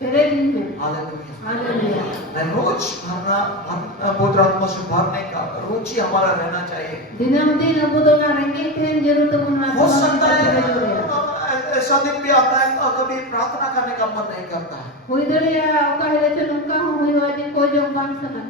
पहले दिन में हालेलुया। हालेलुया रोज भरना, पवित्र आत्मा से भरने का रुचि हमारा रहना चाहिए। दिन-दिन बुदोना रहेंगे थे जरूर तो बुना हो सकता है ऐसा दिन भी आता है कभी प्रार्थना करने का मन नहीं करता है, हुई दड़िया काहे चनुका हुई वाजी को जो बांग सना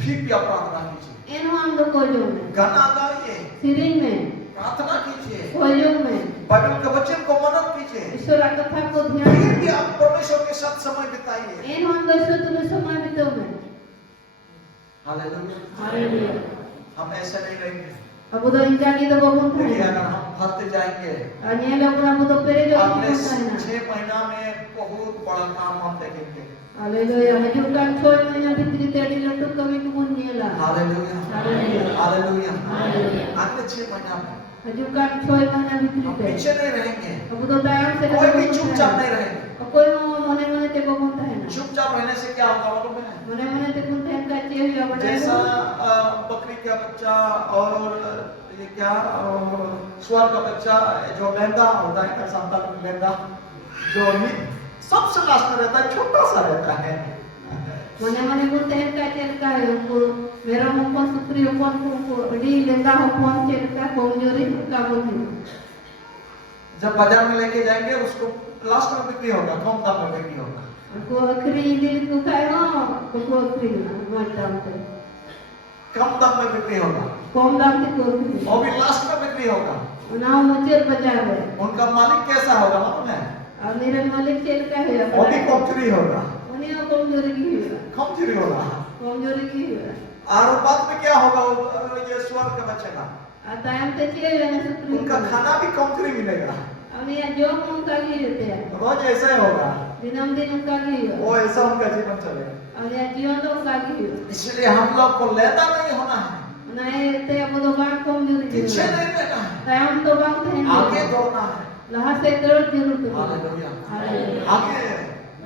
फिर भी आप प्रार्थना कीजिए, एनो हम तो को जो में गाना गाइए, सिरिंग में प्रार्थना कीजिए, को जो में बाइबल के वचन को मनन कीजिए, ईश्वर कथा को ध्यान फिर भी आप परमेश्वर के साथ समय बिताइए। एनो हम दर्शो तुम समय बितो में हालेलुया। हालेलुया हम ऐसे नहीं रहेंगे, अब तो इनका की तो बहुत देखिए है अगर हम भरते जाएंगे अन्य लोग ना वो तो पेरे जो अगले होता है ना 6 महीना में बहुत बड़ा काम हम देखेंगे। हालेलुया हजूर का 6 महीना भीतर तेरी लट्टू कभी को मुनियला हालेलुया हालेलुया हालेलुया। हालेलुया अगले 6 महीना में हजूर का 6 महीना हम भीतर पीछे नहीं रहेंगे, अब तो दायां से कोई भी चुपचाप नहीं रहेंगे। कोई मने मने ते को बोलता है ना चुपचाप रहने से क्या होगा मालूम है? मने मने ते बोलते हैं का चाहिए हुआ बड़ा जैसा बकरी का बच्चा और ये क्या सुअर का बच्चा जो लेंदा होता है, का संतान लेंदा जो सबसे लास्ट में रहता है, छोटा सा रहता है। मने मने बोलते हैं का चल का है उनको मेरा मुंह सुप्री ऊपर को डी लेंदा हो कौन चल का कमजोरी का बोलते जब बाजार में लेके जाएंगे उसको लास्ट में बिक्री होगा, कम दाम में बिक्री होगा। को अखरी दिल को खाए ना को अखरी ना मत दाम पे कम दाम में बिक्री होगा कम दाम से को अखरी और भी लास्ट में बिक्री होगा। ना मुझे बाजार है उनका मालिक कैसा होगा मालूम है? और मेरा मालिक चल का है वो भी कमजोरी होगा, उन्हें कमजोरी की है कमजोरी होगा। कमजोरी की है और बाद में क्या होगा ये सुअर का बच्चे का? तायम ते चाहिए ना सुप्री उनका खाना भी कमजोरी मिलेगा, अब ये जो उनका ही रहते हैं रोज ऐसा ही होगा, दिनम दिन उनका ही है वो ऐसा उनका जीवन चलेगा। और ये जीवन तो उनका ही है इसलिए हम लोग को लेना नहीं होना है, नहीं ते अब तो बात कमजोरी पीछे नहीं रहना है, तायम तो बात है आगे दौड़ना है। लहा से करो जरूर तो हालेलुया हालेलुया आगे,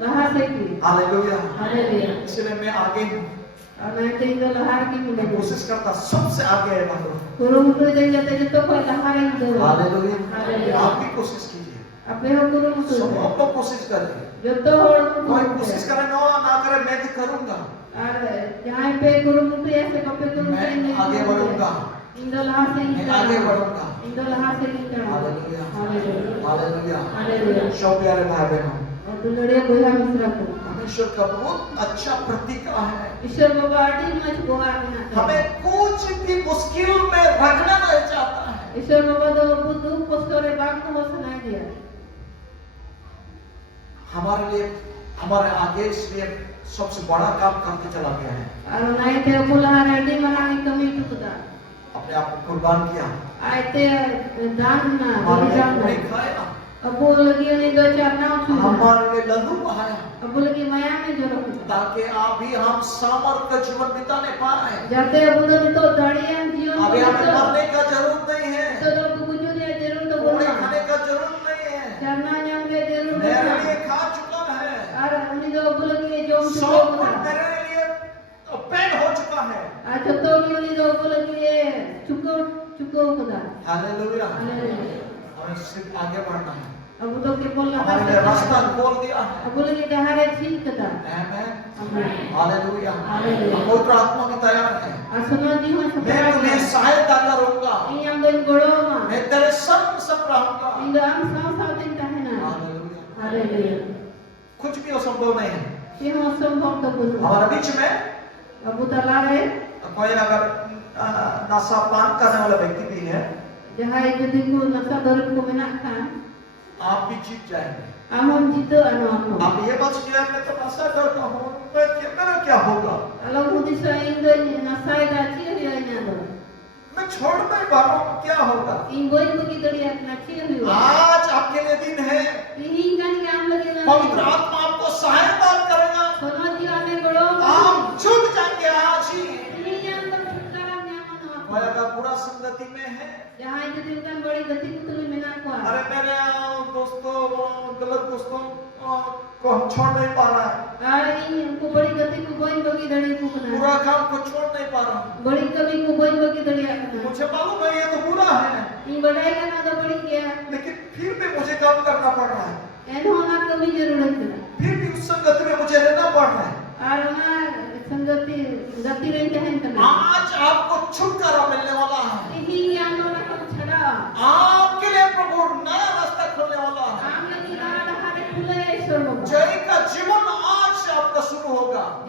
लहा से की हालेलुया। हालेलुया इसलिए मैं आगे हूँ, और मैं तो इधर लहा की मैं मिलेगी कोशिश करता सबसे आगे है मानो। गुरु मुझे दे जाते जो तो कोई लहा ही दो हालेलुया। हालेलुया आप भी कोशिश कीजिए, अपने हो गुरु मुझे सब लोग कोशिश करिए, जो तो हो कोई कोशिश करे ना करे मैं भी करूंगा, और जहाँ पे गुरु मुझे ऐसे कपे गुरु मैं आगे बढ़ूंगा, इंदो लहा से मैं आगे बढ़ूंगा। इंदो लहा से निकल हालेलुया हालेलुया हालेलुया। हालेलुया सब प्यारे भाई बहनों, और दुलड़िया गोया मिश्रा को परमेश्वर का बहुत अच्छा प्रतीक है। ईश्वर बाबा आटी मच गोवा बिना हमें कुछ भी मुश्किल में रखना नहीं चाहता है। ईश्वर बाबा तो बुद्ध पोस्टरे बाग को सुनाई दिया हमारे लिए हमारे आगे इसलिए सबसे बड़ा काम करके चला गया है, और नहीं थे बोला रेडी मनानी कमी टुकड़ा अपने आप को कुर्बान किया। आए थे दान ना हमारे लिए बलिदान पूरी ना खाया, अब बोल लगी उन्हें दो चार नाव छुड़ा हमारे लिए लहू बहाया, अब बोल लगी माया में जो रखा ताकि अभी हम सामर्थ्य जीवन बिताने पाए। जाते अब उधर तो दाड़ियां जीवन अभी हमें तो मरने का जरूरत नहीं है, तो बुजुर्ग या जरूर तो पूरे बोलना खाने का जरूरत नहीं है, चरना जाऊंगे जरूर मेरे बोलना लिए खा चुका है, और उन्हें जो बोल लगी जो सब कुछ मेरे लिए पेन हो चुका है। आज तो की उन्हें जो बोल लगी चुको चुको खुदा हालेलुया। हालेलुया हमें सिर्फ आगे बढ़ना है, अब तो के बोलना हमारे लिए रास्ता खोल दिया है। अब बोल लगी जहारे ठीक कदा आमेन आमीन हालेलुया। हालेलुया पवित्र आत्मा भी तैयार है, और सुनो जी मैं सब मैं तुम्हें सहायता करूंगा, इन हम दिन गोड़ो में मैं तेरे संग संग रहूंगा। इन हम साथ दिन कहना हालेलुया। हालेलुया कुछ भी असंभव नहीं है ये हम संभव तो बोलो हमारे बीच में। अब उतला रहे कोई अगर नशा पान करने वाला व्यक्ति भी है, जहाँ एक दिन को नशा दर को मिला खान आप भी जीत जाएंगे। हम जीतो अनो आप ये बात सोचिए मैं तो नशा करता हूँ, मेरा क्या होगा, अलग होती सो इन दो नशा इधर अच्छी हुई है ना दो मैं छोड़ नहीं पा रहा हूँ, क्या होगा। इन बोई को की दड़ी अपना अच्छी हुई आज आपके लिए दिन है, यही कान के हम लगे ना पवित्र आत्मा आपको सहायता करेगा, सुनो जी हमें गोड़ो आप छूट जाएंगे आज ही। यही जान तो छुटकारा न्यामन कोई अगर बुरा संगति में है, जहाँ एक दिन का बड़ी गति को तुम्हें मिला को अरे मेरे दोस्तों गलत दोस्तों को हम छोड़ नहीं पा रहा है, अरे इनको बड़ी गति को बोई बगी दड़ी फूकना बुरा काम को छोड़ नहीं पा रहा हूँ, बड़ी कभी को बोई बगी दड़ी आना मुझे मालूम है ये तो बुरा है, इन बढ़ाई का ना तो बड़ी क्या लेकिन फिर भी मुझे काम करना पड़ रहा है, एन होना कभी जरूरत है फिर भी उस संगति में आप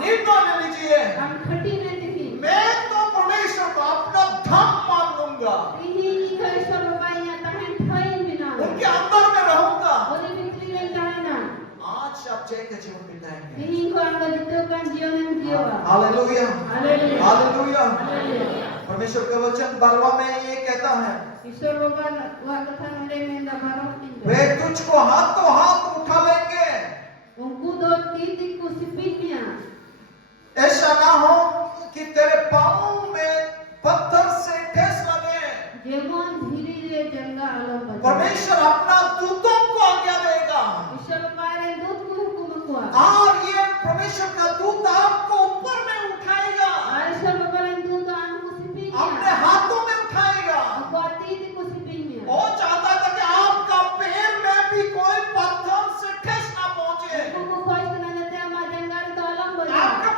निर्णय ले लीजिए, हम खटी नहीं थी मैं तो परमेश्वर को अपना धन मान लूंगा, ini ईश्वर बाबाnya tahan thain bina उनके अंदर में रहूंगा। oleh bitli dan tahana आज आप जय का जीवन बिताएंगे। ini ko anda jitukan jiwa jiwa hallelujah, Haleluya. Hallelujah. Haleluya. परमेश्वर का वचन 12वां में ये कहता है, ईश्वर बाबा wa kata nore menda barok वे तुझको हाथों हाथ उठा लेंगे। ungku do titik ku sipitnya ऐसा ना हो कि तेरे पाँव में पत्थर से ठेस लगे। jemon dhiri re janga alam baca परमेश्वर अपना दूतों को आज्ञा देगा ईश्वर बारे दूत को हुकुम kuat और ये परमेश्वर का दूत आपको ऊपर में उठाएगा, ईश्वर बाबा ren दूत anku अपने sipitnya हाथों में उठाएगा। aku titik ku sipitnya वो चाहता था कि आपका पैर में भी कोई पत्थर से ठेस ना पहुंचे, aku koi kena jate ama jangar to alam baca आपके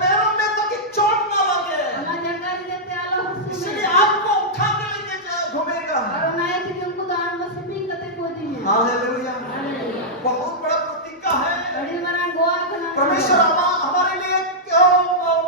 पैरों में तो कि चोट ना लगे, ama jangar jate alam इसलिए husme आपको उठा के लेके घूमेगा। aro naik ke ungku do anku sipit kate kodinya hallelujah, Haleluya. बहुत बड़ा प्रतिज्ञा है। badi marang goa kena परमेश्वर हमारे लिए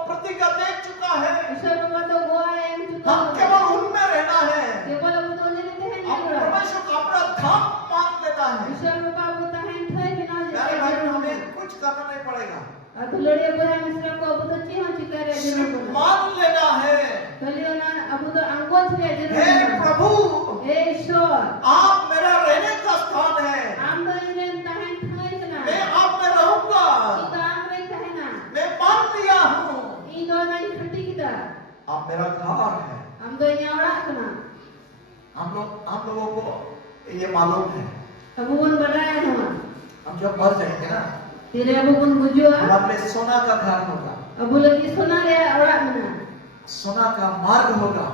प्रतिज्ञा दे चुका है, ईश्वर बाबा तो गोआ yang हम cukup केवल उनमें रहना है। केवल betul ni teh हम परमेश्वर को अपना धाम मान लेना है। ईश्वर बाबा buta hen thai bina प्यारे भाई, हमें कुछ करना नहीं पड़ेगा, aduloria boya misra ko abu to chiha chikare सिर्फ jero मान लेना है। kali ona abu to angkot chhe hey jero Prabhu, he ईश्वर आप मेरा रहने का स्थान है, am do inen tahen thai kana मैं आप में रहूंगा। ito am re tahena मैं मान लिया हूँ, i do nai khati kita आप मेरा घर है। am do nyaura kana हम लोगों को ये मालूम है, abu bun badaya nama हम जब मर जाएंगे ना, tire abu bun bujua हमारे लिए सोना का घर होगा, abu lagi sona re ora mana सोना का मार्ग होगा।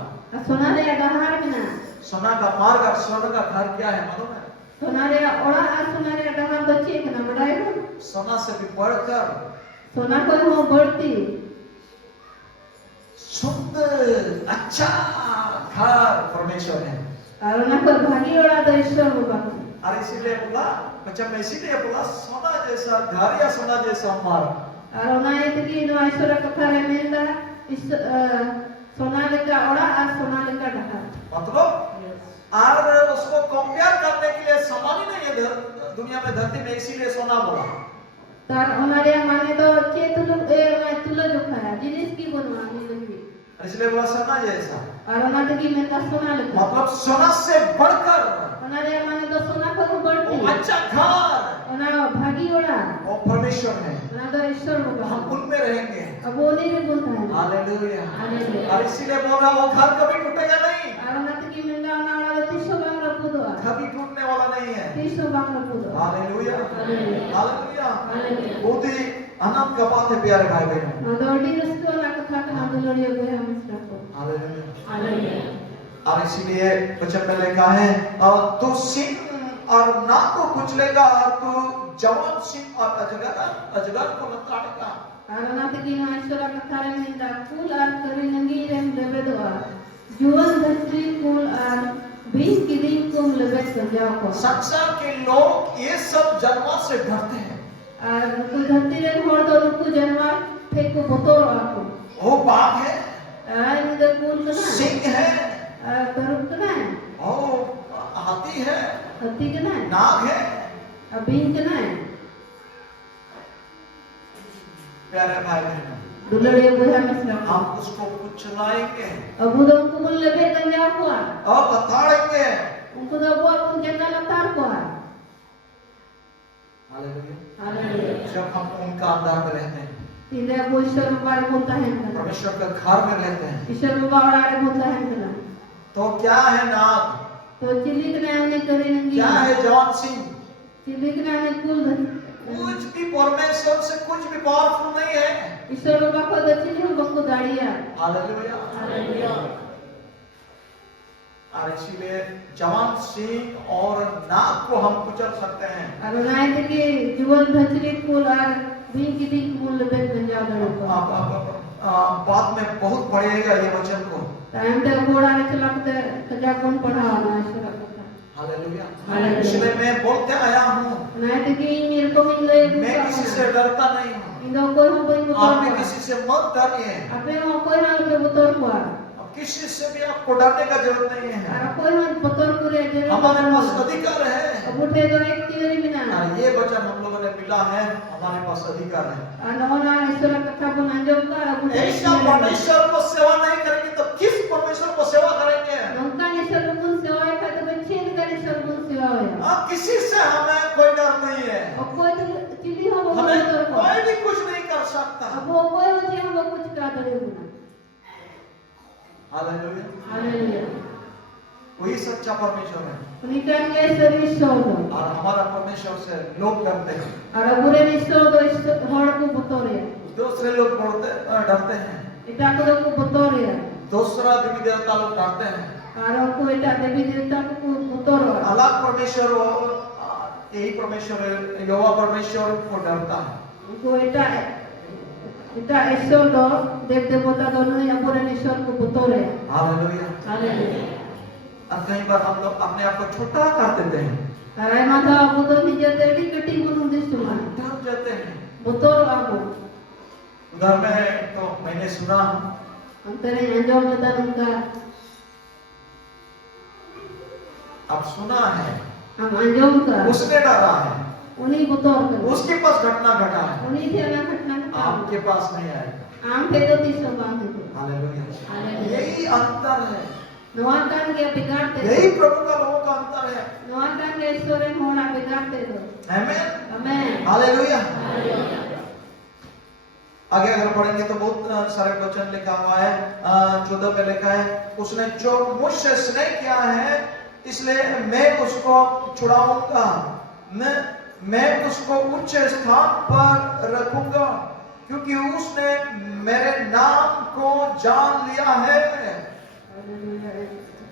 sona re dahar mina सोना का मार्ग और सोना का घर क्या है मालूम है? sona re ora ar sona re dahar do che kana badaya ko सोना से भी बढ़कर sona ko ho बढ़ती सुंदर अच्छा घर परमेश्वर है। karena ko bhagi ora do ईश्वर बाबा और इसीलिए बोला, बच्चा मैं इसीलिए बोला सोना जैसा घर या सोना जैसा मार्ग। karena itu ki no ईश्वर कथा रे मेंदा sona leka ora ar sona leka dahar मतलब और उसको कंपेयर करने के लिए समान ही नहीं है दुनिया में, धरती में, इसीलिए सोना बोला। tar ona re mane do che tulo jokhaya jinis ki bonwa ni lagi इसलिए बोला सोना जैसा, ar ona te ki menta sona leka मतलब सोना से बढ़कर ona re mane do sona ko वो बढ़ती अच्छा घर ona bhagi ora वो परमेश्वर है, ona do ईश्वर हम बाबा उनमें रहेंगे। अब वो नहीं बोलता है हालेलुया, हालेलुया और इसीलिए बोल रहा वो घर कभी टूटेगा नहीं, ar ona te ki menta ona ora tisho bang rapudo कभी टूटने वाला नहीं है। tisho bang rapudo hallelujah, Haleluya. Hallelujah, Haleluya. बहुत ही अनंत का बात है प्यारे भाई बहन। Ada di restu na kata kana aduloria boya misra ko hallelujah, Haleluya. और इसीलिए वचन में लिखा है तू सिंह और नाग को कुचलेगा और तू जवान सिंह और अजगर को लताड़ेगा। Karena begini Aisyah kata minta kul ar kari nangi rem lebedoa jual dhatri kul ar bin kidin kum lebed kerja ko संसार के लोग ये सब जानवर से डरते हैं। ar ku dhatri ren hor do ku janwar feku botor aku वो बाघ है, ini do kul kana Singh है, taruk kana वो हाथी है, hati kana नाग है। bin kana प्यारे भाई बहन, duloria boya misra ko हम उसको कुचलाएंगे abu do ku mun lebed kerja ko और लताड़ेंगे। Ungku do buat pun jangan latar ko hallelujah, Haleluya. जब हम उनका अंदर में रहते हैं, Tidak aku ईश्वर बाबा बोलता है ना परमेश्वर का घर में रहते हैं, ईश्वर बाबा और आरे बोलता है ना तो क्या है नाग, तो चिल्ली के नाम करे नंगी क्या है जवान सिंह, चिल्ली के नाम कुल कुछ भी परमेश्वर से कुछ भी पावरफुल नहीं है। ईश्वर बाबा को दक्षिणी हम बंको दाड़िया हालेलुया, हालेलुया और इसीलिए जवान सिंह और नाग को हम कुचल सकते हैं। और नाय थे कि जुवन दक्षिणी कुल और भी की दी कुल बेद गंजा दड़ो को बाद में बहुत बढ़ेगा ये वचन को। टाइम तक घोड़ा ने चला के कजा कौन पढ़ा ना ईश्वर का हालेलुया, हालेलुया। इसलिए मैं बोलते आया हूँ नाय थे कि मेरे को मिले से डरता नहीं हूँ। Indo koy mo boy motor आप भी ko. किसी से मत डरिए। Ape mo koy na ke motor ko. अब किसी से भी आपको डरने का जरूरत नहीं है। Ara koy mo motor ko re jere. हमारे पास अधिकार है। Abute do ek tiveri bina. और ये वचन हम लोगों ने मिला है, हमारे पास अधिकार है। Ano na isura katha ko nanjom ka abute. ऐसा परमेश्वर को सेवा नहीं करेंगे तो किस परमेश्वर को सेवा करेंगे? Nongka ni salubun sewa ka to bachin ka ni salubun sewa ya. अब किसी से हमें कोई डर नहीं है। और कोई तो चीज़ हो वो हमें मोटर को. कोई भी कुछ नहीं कर सकता। अब वो कोई मुझे हम वो कुछ का करे गुना. हालेलुया। हालेलुया. वही सच्चा परमेश्वर है। उनका ये सर्विस हो दो. और हमारा परमेश्वर से लोग डरते हैं। और बुरे निश्चय दो इस हॉल को बतौरे. दूसरे लोग डरते हैं। इटा को बतौरे. दूसरा देवी देवता लोग डरते हैं। और को इटा देवी देवता को बतौरो. अलग परमेश्वर हो, यही परमेश्वर यहोवा परमेश्वर को डरता है। को इटा ईश्वर दो देव देवता दोनों ही बुरे निश्चय को बतौरे. हालेलुया। हालेलुया. अब कई बार हम लोग अपने आप को छोटा कर देते हैं, अरे माता अब तो निजे तेरी कटी बुनु दिसुमा. डर जाते हैं। बतौरो आपको. उधर में तो मैंने सुना, अंतरे अंजोम में उनका अब सुना है, हम अंजोम का उसने डरा है, उन्हीं बतौर कर. उसके पास घटना घटा है, उन्हीं थे ना घटना. आपके पास नहीं आएगा। आम थे तो तीसरा बात है. हालेलुया। हालेलुया. यही अंतर है, नवाकान के बिगाड़ते. यही प्रभु का लोगों का अंतर है। नवाकान के ईश्वर होना बिगाड़ते तो. आमीन। आमीन. हालेलुया। हालेलुया. आगे अगर पढ़ेंगे तो बहुत सारे वचन लिखा हुआ है। 14 में लिखा है, उसने जो मुझसे स्नेह किया है इसलिए मैं उसको छुड़ाऊंगा, मैं उसको उच्च स्थान पर रखूंगा क्योंकि उसने मेरे नाम को जान लिया है।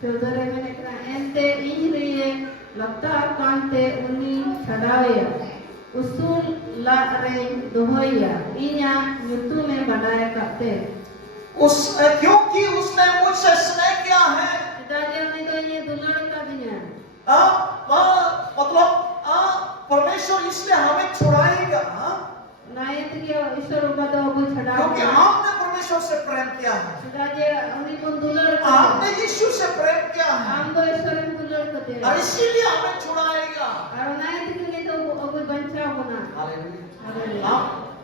चौधरी में लिखा एंते इंद्रिये लगता कांते उन्हीं छड़ावे उसूल ला रे दोहैया इन्या युतु में बनाए करते. क्योंकि उसने मुझसे स्नेह किया है। दादी ने तो ये दुलार का दिया. मतलब परमेश्वर इसलिए हमें छुड़ाएगा नायत के ईश्वर उपादा को छड़ा. क्योंकि आपने परमेश्वर से प्रेम किया है, दादी उन्हीं को दुलार का. आपने यीशु से प्रेम किया है, हम तो ईश्वर को दुलार करते हैं. और इसीलिए हमें छुड़ाएगा। और नायत के लिए तो कोई बंचा होना. हालेलुया। हालेलुया.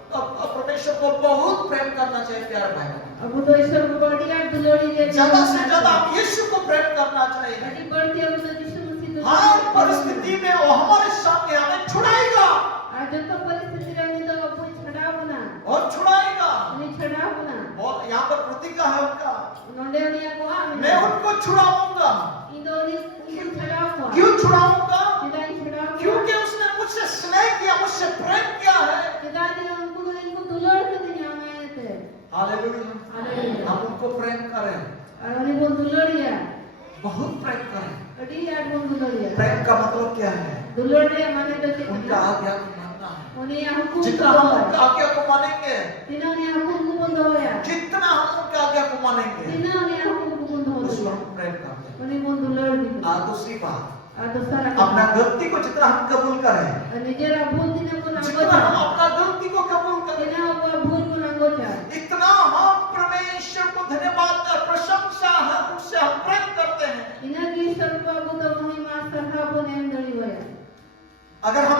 आप परमेश्वर को बहुत प्रेम करना चाहिए प्यारे भाई। अब तो ईश्वर को बढ़िया दुलारी दे. ज्यादा से ज्यादा आप यीशु को प्रेम करना चाहिए। बड़ी बढ़ती है तो यीशु मसीह तो. हर परिस्थिति में वो हमारे सामने हमें छुड़ाएगा आज तो परिस्थिति रही तो कोई छड़ा होना. और छुड़ाएगा। उन्हें छड़ा होना. और यहाँ पर प्रतिज्ञा है उनका, नोंडे उन्हें को आ. मैं उनको छुड़ाऊंगा। इंदोनी छड़ा हुआ. क्यों छुड़ाऊंगा? किदाई छड़ा हुआ. क्योंकि उसने मुझसे स्नेह किया, मुझसे प्रेम किया है। किदाई उनको इनको दुलार कर दिया मैं थे. हालेलुया। हालेलुया. हम उनको प्रेम करें, और उन्हें वो दुलारिया. बहुत प्रेम करें। अड़ी यार वो दुलारिया. प्रेम का मतलब क्या है? दुलारिया माने तो उनका आज्ञा को मानना है। उन्हें हुकुम जितना का हम हो. उनका आज्ञा को मानेंगे, तिन्होंने हुकुम को बंद होया. जितना हम उनका आज्ञा को मानेंगे, तिन्होंने हुकुम को बंद उसको होया. हम प्रेम करते हैं। उन्हें वो दुलार दी. दूसरी बात, दूसरा अपना गलती को जितना हम कबूल करें, निजेरा भूल दिने को जितना हम अपना गलती को कबूल करें, तिना हुआ भूल को नंगोचा. इतना हम परमेश्वर को धन्यवाद कर प्रशंसा है, उससे हम प्रेम करते हैं। इना की सर्व बुद्ध महिमा सरहा को नेम दली होया. अगर हम